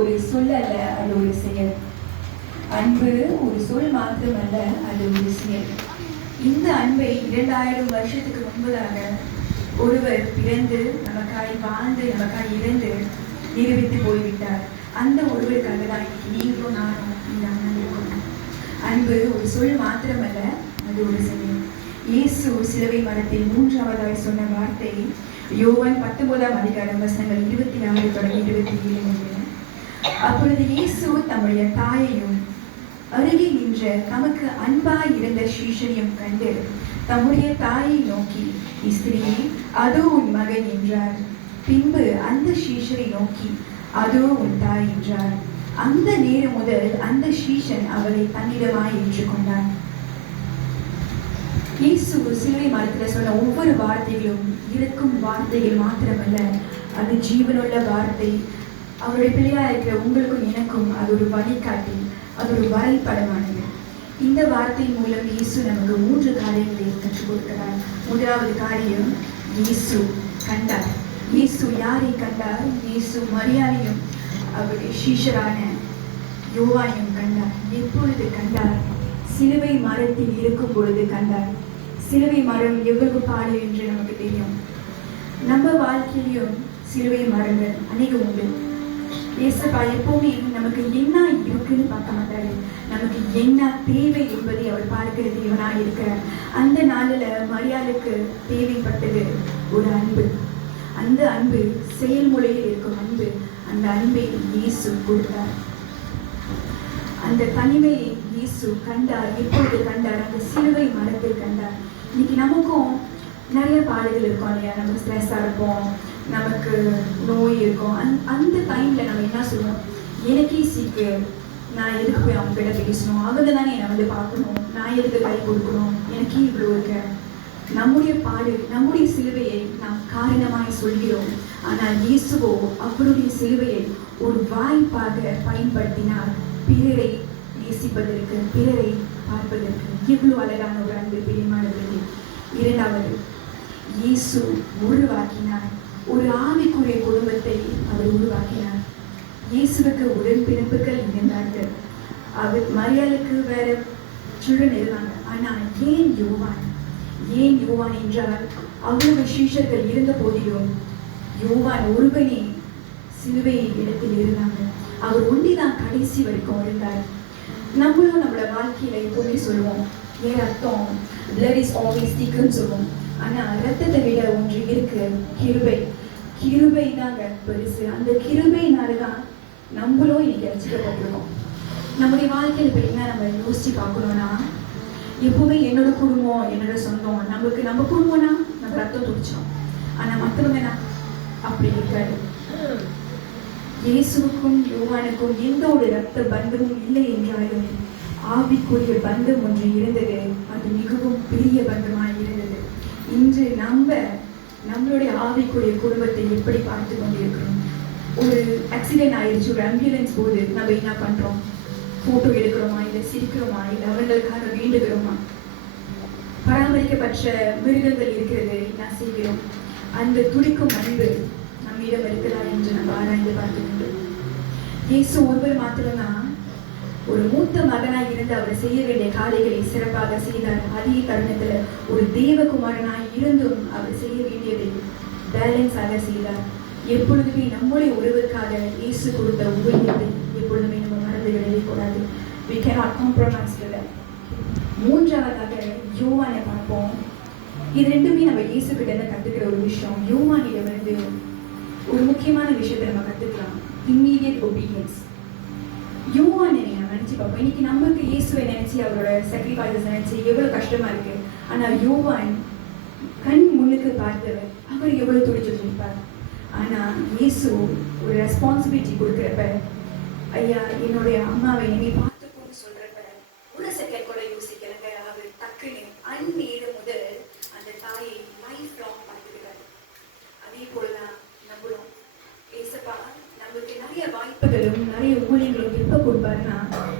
ஒரு சொல் அல்ல, அது ஒரு செயல். அன்பு ஒரு சொல் மாத்திரமல்ல, அது ஒரு செயல். இந்த அன்பை 2000 வருஷத்துக்கு முன்பதாக ஒருவர் பிறந்து நமக்காய் வாழ்ந்து நமக்காய் இறந்து நிரூபித்து போய்விட்டார். அந்த ஒருவருக்காக தான் நீங்களும் நானும் இந்த அண்ணன் இருக்கணும். அன்பு ஒரு சொல் மாத்திரமல்ல, அது ஒரு செயல். இயேசு சிலுவை மரத்தில் 3ஆவதாய் சொன்ன வார்த்தை யோவான் 19ஆம் அதிகாரம் வசனங்கள் 26 தொடங்கி 27. அப்பொழுது இயேசு தம்முடைய தாயையும் அருகே நின்ற தமக்கு அன்பாய் இருந்த சீஷனையும் கண்டு தம்முடைய தாயை நோக்கி, ஸ்திரீயே, அதோ உன் மகன் என்றார். பின்பு அந்த சீஷரை நோக்கி, அதோ உன் தாய் என்றார். அந்த நேரம் முதல் அந்த சீஷன் அவளை தன்னிடமாய் ஏற்றுக்கொண்டார். இயேசு சிலுவை மரத்தில் சொன்ன ஒவ்வொரு வார்த்தைகளும் இருக்கும் வார்த்தைகள் மாத்திரமல்ல, அது ஜீவனுள்ள வார்த்தை. அவருடைய பிள்ளையா இருக்கிற உங்களுக்கும் எனக்கும் அது ஒரு வழிகாட்டி, அது ஒரு வரைபடமானது. இந்த வார்த்தை மூலம் இயேசு நமக்கு 3 காரியங்களை கற்றுக் கொடுக்கிறார். முதலாவது காரியம், இயேசு கண்டார். இயேசு யாரை கண்டார்? இயேசு மரியாதையும் அவருடைய சீஷரான யோவானையும் கண்டார். எப்பொழுது கண்டார்? சிலுவை மரத்தில் இருக்கும் பொழுது கண்டார். சிலுவை மரம் எவ்வளவு பாடு என்று நமக்கு தெரியும். நம்ம வாழ்க்கையிலும் சிலுவை மரங்கள் அநேகம் உண்டு. இயேசுப்பா எப்பவுமே நமக்கு என்ன இருக்குன்னு பார்க்க மாட்டாரு, நமக்கு என்ன தேவை என்பதை அவர் பார்க்கிற தேவனா இருக்கிறார். அந்த நாளில் மரியாளுக்கு தேவைப்பட்டது ஒரு அன்பு. அந்த அன்பு செயல்முறையில் இருக்கும் அன்பு. அந்த அன்பை இயேசு கொடுத்தார். அந்த தனிமையை இயேசு கண்டார். எப்பொழுது கண்டார்? அந்த சிலுவை மரத்தில் கண்டார். இன்னைக்கு நமக்கும் நிறைய பாடுகள் இருக்கும் இல்லையா? நம்ம ஸ்ட்ரெஸ்ஸாக இருப்போம், நமக்கு நோய் இருக்கும். அந்த டைமில் நம்ம என்ன சொல்லுவோம்? எனக்கே சீக்கு, நான் எதுக்கு போய் அவங்க கிட்ட பேசணும்? அவங்க தானே என்னை வந்து பார்க்கணும், நான் எதுக்கு கை கொடுக்கணும், எனக்கே இவ்வளோ இருக்க. நம்முடைய பாடு, நம்முடைய சிலுவையை நாம் காரணமாய் சொல்கிறோம். ஆனால் இயேசுவோ அவருடைய சிலுவையை ஒரு வாய்ப்பாக பயன்படுத்தினார், பிறரை நேசிப்பதற்கு, பிறரை பார்ப்பதற்கு. இவ்வளோ அழகான ஒரு அன்பு பிரியமானவர்களே. இரண்டாவது, இயேசு உருவாக்கினார். ஒரு ஆவிக்குரிய குடும்பத்தை அவர் உருவாக்கினார். இயேசுவுக்கு உடன்பிறப்புகள் இருந்தார்கள். அவர் மரியாளுக்கு வேற சில்ட்ரன் இருந்தாங்க. ஆனால் ஏன் யோவான்? ஏன் யோவான் என்றால், அவ்வளவு சீஷர்கள் இருந்த போதிலும் யோவான் ஒருவனே சிலுவை இடத்தில் இருந்தாங்க. அவர் ஒண்டிதான் கடைசி வரைக்கும் இருந்தார். நம்மளும் நம்மளோட வாழ்க்கையில எப்பவுமே சொல்லுவோம், ஏன் ரத்தம், blood is always thicker சொல்லுவோம். ஆனா ரத்தத்தை விட ஒன்று இருக்கு, கிருபை. கிருபை தாங்க பெருசு. அந்த கிருபையினாலதான் நம்மளும் இன்னைக்கு ரசிக்கப்பட்டிருக்கோம். நம்முடைய வாழ்க்கையில் இப்ப என்ன நம்ம யோசிச்சு பார்க்கணும்னா, எப்பவுமே என்னோட குடும்பம், என்னோட சொந்தம், நம்ம குடும்பம்னா நம்ம ரத்தம் துடிச்சோம். ஆனா மற்றவங்கன்னா அப்படி இருக்காது. இயேசுவுக்கும் யோவானுக்கும் எந்த ஒரு ரத்த பந்தமும் இல்லை என்றாலும் ஆவிக்குரிய பந்தம் ஒன்று இருந்தது. அது மிகவும் பெரிய பந்தமாக இருந்தது. இன்று நம்மளுடைய ஆவிக்குரிய குடும்பத்தை எப்படி பார்த்து கொண்டிருக்கிறோம்? ஒரு ஆக்சிடென்ட் ஆயிடுச்சு, ஒரு ஆம்புலன்ஸ் போது நம்ம என்ன பண்றோம்? போட்டோ எடுக்கிறோமா, இல்லை சிரிக்கிறோமா, இல்லை அவர்களுக்காக வேண்டுகிறோமா? பராமரிக்கப்பட்ட மிருகங்கள் இருக்கிறது, என்ன செய்கிறோம்? அந்த துடிக்கும் அன்பு நம்மிடம் இருக்கிறார் என்று நம்ம ஆராய்ந்து பார்க்க வேண்டும். இயேசு ஒருவர் மாத்திரம்தான் ஒரு மூத்த மகனாய் இருந்து அவர் செய்ய வேண்டிய காரியங்களை சிறப்பாக செய்தார். அதே தருணத்துல ஒரு தேவகுமாரனாய் இருந்தும் அவர் செய்ய வேண்டியதை பேலன்ஸாக செய்தார். எப்பொழுதுமே நம்முடைய உறவுக்காக இயேசு கொடுத்த ஊழியத்தை எப்பொழுதுமே நம்ம மறந்து விடவே கூடாது. We cannot compromise with that. மூன்றாவதாக யோவானை பார்ப்போம். இது ரெண்டுமே நம்ம இயேசு கிட்ட இருந்து கத்துக்கிற ஒரு விஷயம். யோவானிடம் இருந்து ஒரு முக்கியமான விஷயத்தை நம்ம கத்துக்கலாம், இம்மீடியட் ஒபீடியன்ஸ். யோவானை நினைச்சு பார்ப்போம். இன்னைக்கு நமக்கு இயேசுவை நினைச்சு, அவரோட சாக்ரிஃபைசஸ் நினைச்சு எவ்வளவு கஷ்டமா இருக்கு. ஆனா யோவான் கண் முன்னுக்கு பார்த்தவர், அவர் எவ்வளவு துடிச்சுட்டு இருப்பார். ஆனா இயேசு ஒரு ரெஸ்பான்சிபிலிட்டி கொடுக்குறப்ப, ஐயா என்னுடைய அம்மாவை நீ பார்த்துக்கோன்னு சொல்றப்ப ஒரு செகண்ட் கூட யோசிக்கலங்க. அவர் டக்குன்னு அந்நேரம் முதல் அந்த தாயை லைஃப் லாங் பார்த்துக்கிறார். அதே போலதான் நம்மளும் ஏசப்பா நமக்கு நிறைய வாய்ப்புகளும் நிறைய ஊழியர்களும் எப்ப கொடுப்பாருன்னா,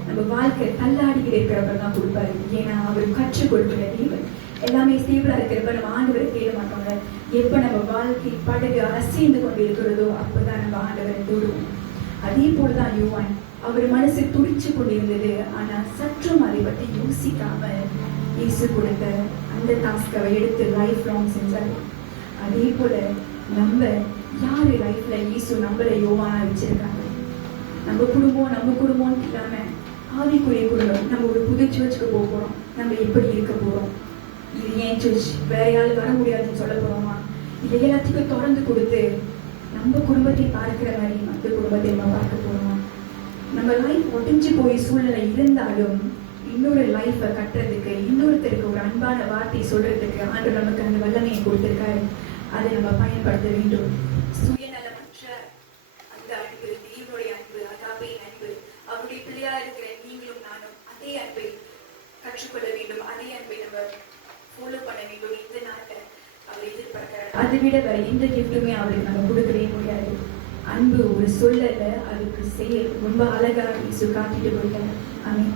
நம்ம வாழ்க்கை தள்ளாடிக்கிட்டு இருக்கிறப்ப தான் கொடுப்பாரு. ஏன்னா அவர் கற்றுக் கொடுக்கிற தேவன். எல்லாமே ஸ்டேபிளா இருக்கிறப்ப நம்ம ஆண்டவரை தேட மாட்டோங்க. எப்ப நம்ம வாழ்க்கை படகு அசைந்து கொண்டு இருக்கிறதோ அப்பதான் நம்ம ஆண்டவரை தொடுவோம். அதே போலதான் யோவான், அவர் மனசு துடிச்சு கொண்டிருந்தது. ஆனா சற்றும் அதை பற்றி யோசிக்காம இயேசு கொடுத்த அந்த டாஸ்கை எடுத்து லைஃப் லாங் செஞ்சாரு. அதே போல நம்ம யாரு லைஃப்ல இயேசு நம்மள யோவானா வச்சிருக்காங்க? நம்ம குடும்பம்னு இல்லாம ஆவிக்குரிய குடும்பம். நம்ம ஒரு புது சர்ச்சுக்கு போக போறோம். நம்ம எப்படி இருக்க போறோம்? இது ஏன் சர்ச், வேற யாரும் வர முடியாதுன்னு சொல்ல போறோமா? இதை எல்லாத்துக்கும் தொடர்ந்து கொடுத்து நம்ம குடும்பத்தை பார்க்கிற மாதிரி மற்ற குடும்பத்தை நம்ம பார்க்க போறோமா? நம்ம லைஃப் ஒட்டிஞ்சு போய் சூழ்நிலை இருந்தாலும் இன்னொரு லைஃப்பை கட்டுறதுக்கு, இன்னொருத்தருக்கு ஒரு அன்பான வார்த்தை சொல்றதுக்கு ஆண்டவர் நமக்கு அந்த வல்லமையை கொடுத்திருக்காரு. அதை நம்ம பயன்படுத்த வேண்டும். சுயநலமற்ற அந்த அன்பு, தேவனுடைய அன்பு, அகாபேயின் அன்பு, அவருடைய பிள்ளையா இருக்கிற நீங்களும் நானும் அதே அன்பை கற்றுக்கொள்ள வேண்டும். அதே அன்பை நம்ம ஃபாலோ பண்ண வேண்டும். இந்த நாட்டை அவர் எதிர்பார்க்கிறார். அதை விட வேற எந்த கிஃப்ட்டுமே அவருக்கு நம்ம கொடுக்கவே முடியாது. அன்பு ஒரு சொல்லல, அது ஒரு செயல். ரொம்ப அழகா இயேசு காட்டிட்டு போயிட்டார். ஆமென்.